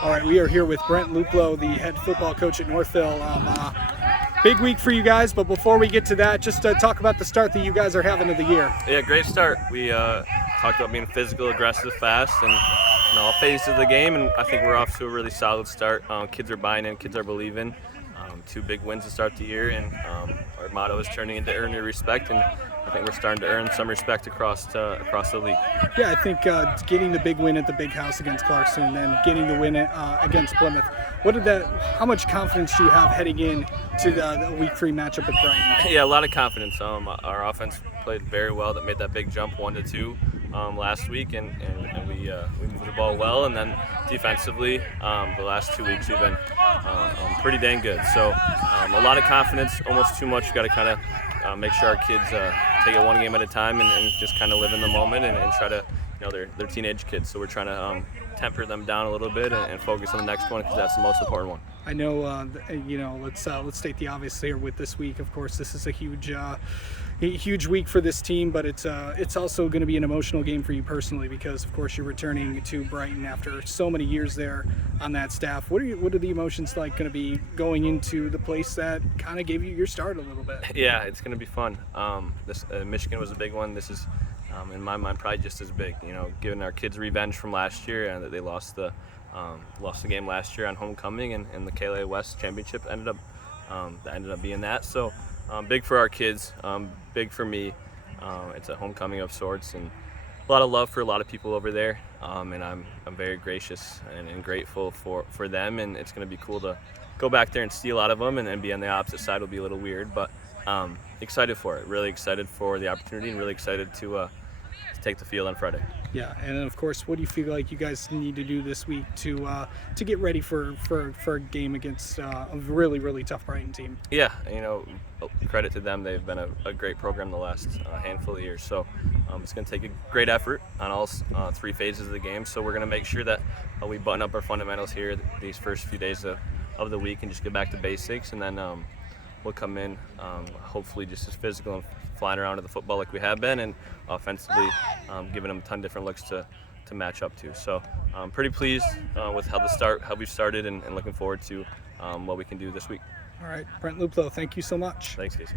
All right, we are here with Brent Luplow, the head football coach at Northville. Big week for you guys, but before we get to that, just talk about the start that you guys are having of the year. Yeah, great start. We talked about being physical, aggressive, fast, and all phases of the game, and I think we're off to a really solid start. Kids are buying in, kids are believing. 2 big wins to start the year, and our motto is turning into earn your respect, and I think we're starting to earn some respect across the league. Yeah, I think getting the big win at the big house against Clarkson and then getting the win against Plymouth. How much confidence do you have heading in to the week 3 matchup with Brighton? Yeah, a lot of confidence. Our offense played very well. That made that big jump 1-2 last week, and we moved the ball well. And then defensively, the last 2 weeks we've been pretty dang good. So a lot of confidence, almost too much. You got to kind of make sure our kids take it one game at a time and just kind of live in the moment and try to, they're teenage kids, so we're trying to temper them down a little bit and focus on the next one because that's the most important one. I know, let's state the obvious here with this week. Of course, this is a huge week for this team, but it's also going to be an emotional game for you personally because, of course, you're returning to Brighton after so many years there on that staff. What are the emotions like going to be going into the place that kind of gave you your start a little bit? Yeah, it's going to be fun. Michigan was a big one. This is, in my mind, probably just as big. Giving our kids revenge from last year and that they lost the game last year on homecoming, and the KLA West championship ended up being that. So big for our kids, big for me. It's a homecoming of sorts, and a lot of love for a lot of people over there. And I'm very gracious and grateful for them. And it's going to be cool to go back there and see a lot of them, and be on the opposite side will be a little weird, but excited for it. Really excited for the opportunity, and really excited to take the field on Friday. Yeah, and of course, what do you feel like you guys need to do this week to get ready for a game against a really, really tough Brighton team? Yeah, credit to them. They've been a great program the last handful of years. So it's going to take a great effort on all 3 phases of the game. So we're going to make sure that we button up our fundamentals here these first few days of the week and just get back to basics, and then we'll come in hopefully just as physical and flying around to the football like we have been, and offensively giving them a ton of different looks to match up to. So I'm pretty pleased with how we've started, and looking forward to what we can do this week. All right, Brent Luplow, thank you so much. Thanks, Casey.